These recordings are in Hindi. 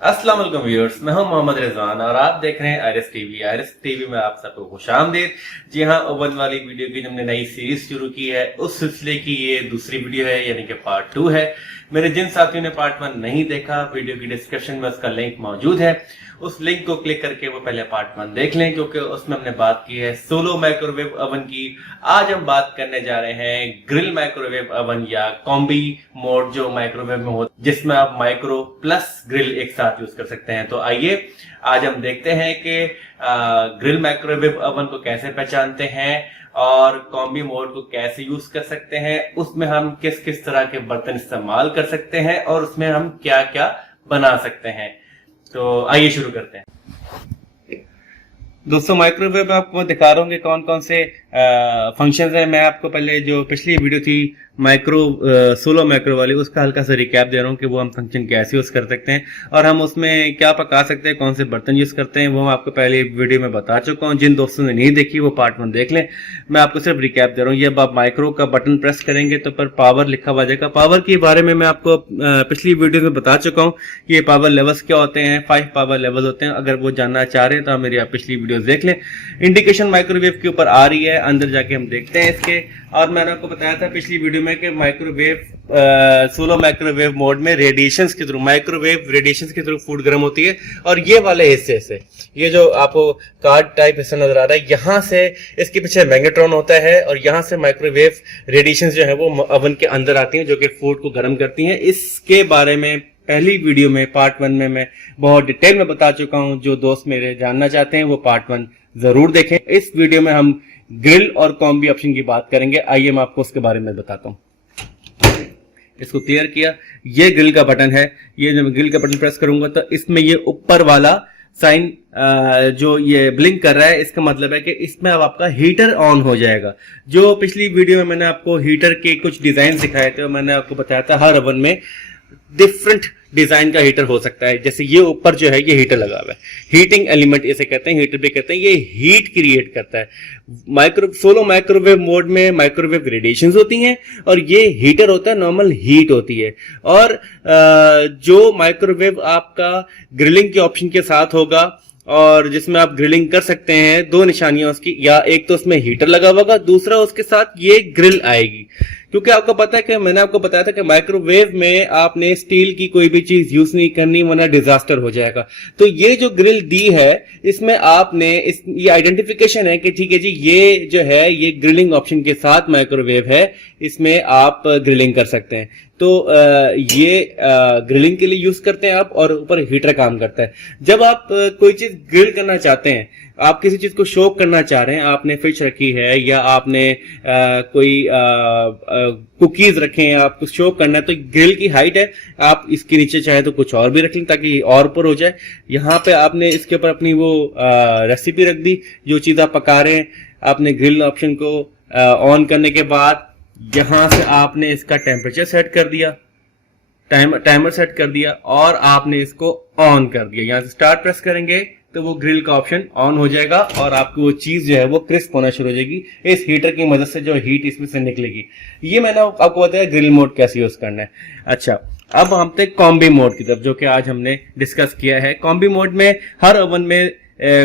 अस्सलाम वालेकुम व्यूअर्स, मैं हूं मोहम्मद रिजवान और आप देख रहे हैं आरएस टीवी। आरएस टीवी में आप सबको खुशामदीद। जी हां, ओवन वाली वीडियो की हमने नई सीरीज शुरू की है, उस सिलसिले की ये दूसरी वीडियो है, यानी कि पार्ट 2 है। मेरे जिन साथियों ने पार्ट 1 नहीं देखा, वीडियो की डिस्क्रिप्शन में उसका लिंक मौजूद है, उस लिंक को क्लिक करके वो पहले पार्ट 1 देख लें, क्योंकि उसमें हमने बात की है सोलो माइक्रोवेव ओवन की। आज हम बात करने जा रहे हैं ग्रिल माइक्रोवेव ओवन या कॉम्बी मोड, जो माइक्रोवेव में होता है, जिसमें आप माइक्रो प्लस ग्रिल एक साथ यूज कर सकते हैं। तो आइए आज हम देखते हैं कि ग्रिल माइक्रोवेव ओवन को कैसे पहचानते हैं और कॉम्बी मोड को कैसे यूज कर सकते हैं, उसमें हम किस किस तरह के बर्तन इस्तेमाल कर सकते हैं और उसमें हम क्या क्या बना सकते हैं। तो आइए शुरू करते हैं। दोस्तों, माइक्रोवेव में आपको दिखा रहा हूँ कि कौन कौन से फंक्शंस हैं। मैं आपको पहले जो पिछली वीडियो थी सोलो माइक्रो वाली, उसका हल्का सा रिकैप दे रहा हूँ कि वो हम फंक्शन कैसे यूज कर सकते हैं और हम उसमें क्या पका सकते हैं, कौन से बर्तन यूज करते हैं, वो मैं आपको पहले वीडियो में बता चुका हूँ। जिन दोस्तों ने नहीं देखी वो पार्ट 1 देख लें। मैं आपको सिर्फ रिकैप दे रहा हूँ। ये अब आप माइक्रो का बटन प्रेस करेंगे तो पर पावर लिखा हुआ जाएगा। पावर के बारे में मैं आपको पिछली वीडियो में बता चुका हूँ कि ये पावर लेवल्स क्या होते हैं। 5 पावर लेवल होते हैं। अगर वो जानना चाह रहे हैं तो आप मेरी पिछली वीडियो देख लें। इंडिकेशन माइक्रोवेव के ऊपर आ रही है, अंदर जाके हम देखते हैं इसके। और मैंने आपको बताया था पिछली वीडियो में कि सोलो माइक्रोवेव मोड में रेडिएशंस के थ्रू, माइक्रोवेव रेडिएशंस के थ्रू फूड गर्म होती है। और ये वाले हिस्से से, ये जो आपको कार्ड टाइप हिस्सा नजर आ रहा है, यहाँ से इसके पीछे मैग्नेट्रॉन होता है और यहाँ से माइक्रोवेव रेडिएशंस जो है वो ओवन के अंदर आती हैं, जो कि फूड को गर्म करती हैं। इसके बारे में पहली वीडियो में पार्ट 1 में मैं बहुत डिटेल में बता चुका हूं। जो दोस्त मेरे जानना चाहते हैं वो पार्ट 1 जरूर देखें। इस वीडियो में हम ग्रिल और कॉम्बी ऑप्शन की बात करेंगे। आइए मैं आपको उसके बारे में बताता हूं। इसको क्लियर किया। ये ग्रिल का बटन है। ये जब ग्रिल का बटन प्रेस करूंगा तो इसमें ये ऊपर वाला साइन जो ये ब्लिंक कर रहा है, इसका मतलब है कि इसमें अब आपका हीटर ऑन हो जाएगा। जो पिछली वीडियो में मैंने आपको हीटर के कुछ डिजाइन दिखाए थे और मैंने आपको बताया था हर ओवन में डिफरेंट डिजाइन का हीटर हो सकता है। जैसे ये ऊपर जो है ये हीटर लगा हुआ है, हीटिंग एलिमेंट इसे कहते हैं, हीटर भी कहते हैं। ये हीट क्रिएट करता है। सोलो माइक्रोवेव मोड में माइक्रोवेव रेडिएशंस होती हैं और ये हीटर होता है, नॉर्मल हीट होती है। और जो माइक्रोवेव आपका ग्रिलिंग के ऑप्शन के साथ होगा और जिसमें आप ग्रिलिंग कर सकते हैं, 2 निशानियां उसकी, या एक तो उसमें हीटर लगा होगा, दूसरा उसके साथ ये ग्रिल आएगी। क्योंकि आपको पता है कि मैंने आपको बताया था कि माइक्रोवेव में आपने स्टील की कोई भी चीज यूज नहीं करनी, वरना डिजास्टर हो जाएगा। तो ये जो ग्रिल दी है, इसमें आपने ये आइडेंटिफिकेशन है कि ठीक है जी, ये जो है ये ग्रिलिंग ऑप्शन के साथ माइक्रोवेव है, इसमें आप ग्रिलिंग कर सकते हैं। तो ये ग्रिलिंग के लिए यूज करते हैं आप, और ऊपर हीटर काम करता है। जब आप कोई चीज ग्रिल करना चाहते हैं, आप किसी चीज को शोक करना चाह रहे हैं, आपने फिश रखी है या आपने कोई कुकीज रखे हैं, आपको शोक करना है, तो ग्रिल की हाइट है, आप इसके नीचे चाहे तो कुछ और भी रख लें ताकि और ऊपर हो जाए। यहाँ पे आपने इसके ऊपर अपनी वो रेसिपी रख दी, जो चीज आप पका रहे हैं। आपने ग्रिल ऑप्शन को ऑन करने के बाद यहां से आपने इसका टेम्परेचर सेट कर दिया, टाइमर सेट कर दिया और आपने इसको ऑन कर दिया। यहां से स्टार्ट प्रेस करेंगे तो वो ग्रिल का ऑप्शन ऑन हो जाएगा और आपकी वो चीज जो है वो क्रिस्प होना शुरू हो जाएगी, इस हीटर की मदद से जो हीट इसमें से निकलेगी। ये मैंने आपको बताया ग्रिल मोड कैसे यूज करना है। अच्छा, अब हम थे कॉम्बी मोड की तरफ, जो कि आज हमने डिस्कस किया है। कॉम्बी मोड में हर ओवन में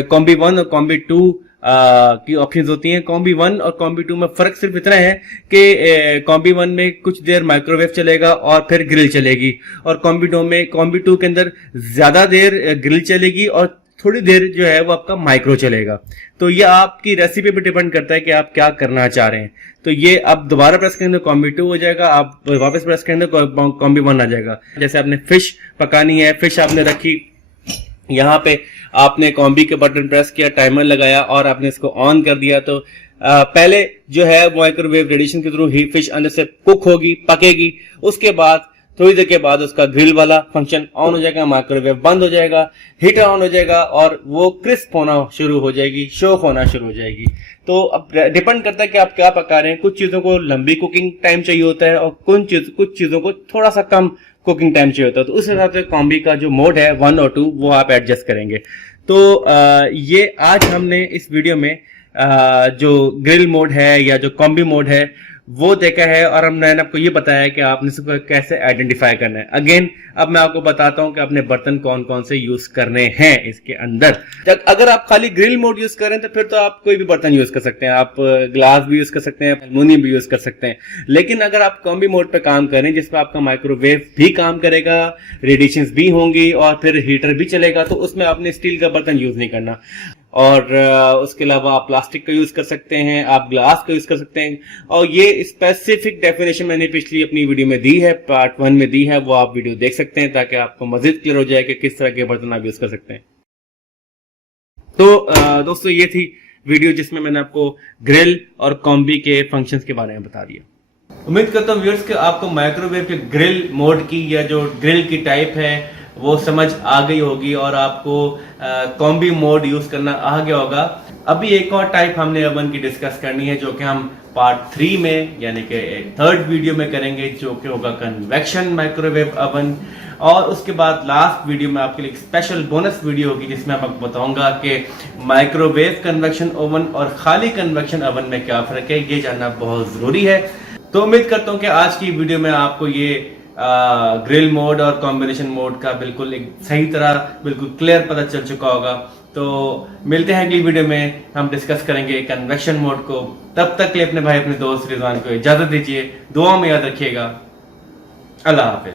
कॉम्बी 1 और कॉम्बी 2 की ऑप्शंस होती हैं। कॉम्बी 1 और कॉम्बी 2 में फर्क सिर्फ इतना है कि कॉम्बी 1 में कुछ देर माइक्रोवेव चलेगा और फिर ग्रिल चलेगी, और कॉम्बी 2 के अंदर ज्यादा देर ग्रिल चलेगी और थोड़ी देर जो है वो आपका माइक्रो चलेगा। तो ये आपकी रेसिपी पे डिपेंड करता है कि आप क्या करना चाह रहे हैं। तो ये आप दोबारा प्रेस करेंगे तो कॉम्बी 2 हो जाएगा, आप वापस प्रेस करेंगे तो कॉम्बी 1 आ जाएगा। जैसे आपने फिश पकानी है, फिश आपने रखी, यहाँ पे आपने कॉम्बी के बटन प्रेस किया, टाइमर लगाया और आपने इसको ऑन कर दिया, तो पहले जो है माइक्रोवेव रेडिएशन के थ्रू ही फिश अंदर से कुक होगी, पकेगी। उसके बाद थोड़ी देर के बाद उसका ग्रिल वाला फंक्शन ऑन हो जाएगा, माइक्रोवेव बंद हो जाएगा, हीटर ऑन हो जाएगा और वो क्रिस्प होना शुरू हो जाएगी, शोक होना शुरू हो जाएगी। तो अब डिपेंड करता है कि आप क्या पका रहे हैं। कुछ चीजों को लंबी कुकिंग टाइम चाहिए होता है और कुछ चीजों को थोड़ा सा कम कुकिंग टाइम चाहिए होता है। तो उस हिसाब से कॉम्बी का जो मोड है 1 और 2 वो आप एडजस्ट करेंगे। तो ये आज हमने इस वीडियो में जो ग्रिल मोड है या जो कॉम्बी मोड है वो देखा है और मैंने आपको ये बताया कि आपने इसको कैसे आइडेंटिफाई करना है। अगेन अब मैं आपको बताता हूं कि अपने बर्तन कौन कौन से यूज करने हैं इसके अंदर। अगर आप खाली ग्रिल मोड यूज करें तो फिर तो आप कोई भी बर्तन यूज कर सकते हैं, आप ग्लास भी यूज कर सकते हैं, एल्युमिनियम भी यूज कर सकते हैं। लेकिन अगर आप कॉम्बी मोड पे काम करें जिसमें आपका माइक्रोवेव भी काम करेगा, रेडिएशंस भी होंगी और फिर हीटर भी चलेगा, तो उसमें आपने स्टील का बर्तन यूज नहीं करना। और उसके अलावा आप प्लास्टिक का यूज कर सकते हैं, आप ग्लास का यूज कर सकते हैं। और ये स्पेसिफिक डेफिनेशन मैंने पिछली अपनी वीडियो में दी है, पार्ट 1 में दी है, वो आप वीडियो देख सकते हैं ताकि आपको मजीद क्लियर हो जाए कि किस तरह के बर्तन आप यूज कर सकते हैं। तो दोस्तों ये थी वीडियो जिसमें मैंने आपको ग्रिल और कॉम्बी के फंक्शंस के बारे में बता दिया। उम्मीद करता हूँ व्यूअर्स कि आपको माइक्रोवेव के ग्रिल मोड की या जो ग्रिल की टाइप है वो समझ आ गई होगी और आपको कॉम्बी मोड यूज करना आ गया होगा। अभी एक और टाइप हमने ओवन की डिस्कस करनी है जो कि हम पार्ट 3 में यानी कि थर्ड वीडियो में करेंगे, जो कि होगा कन्वेक्शन माइक्रोवेव ओवन। और उसके बाद लास्ट वीडियो में आपके लिए एक स्पेशल बोनस वीडियो होगी जिसमें आपको बताऊंगा कि माइक्रोवेव कन्वेक्शन ओवन और खाली कन्वेक्शन ओवन में क्या फर्क है, ये जानना बहुत जरूरी है। तो उम्मीद करता हूं कि आज की वीडियो में आपको ये ग्रिल मोड और कॉम्बिनेशन मोड का बिल्कुल एक सही तरह बिल्कुल क्लियर पता चल चुका होगा। तो मिलते हैं अगली वीडियो में, हम डिस्कस करेंगे कन्वेक्शन मोड को। तब तक के लिए अपने भाई अपने दोस्त रिजवान को इजाजत दीजिए, दुआ में याद रखिएगा। अल्लाह हाफिज।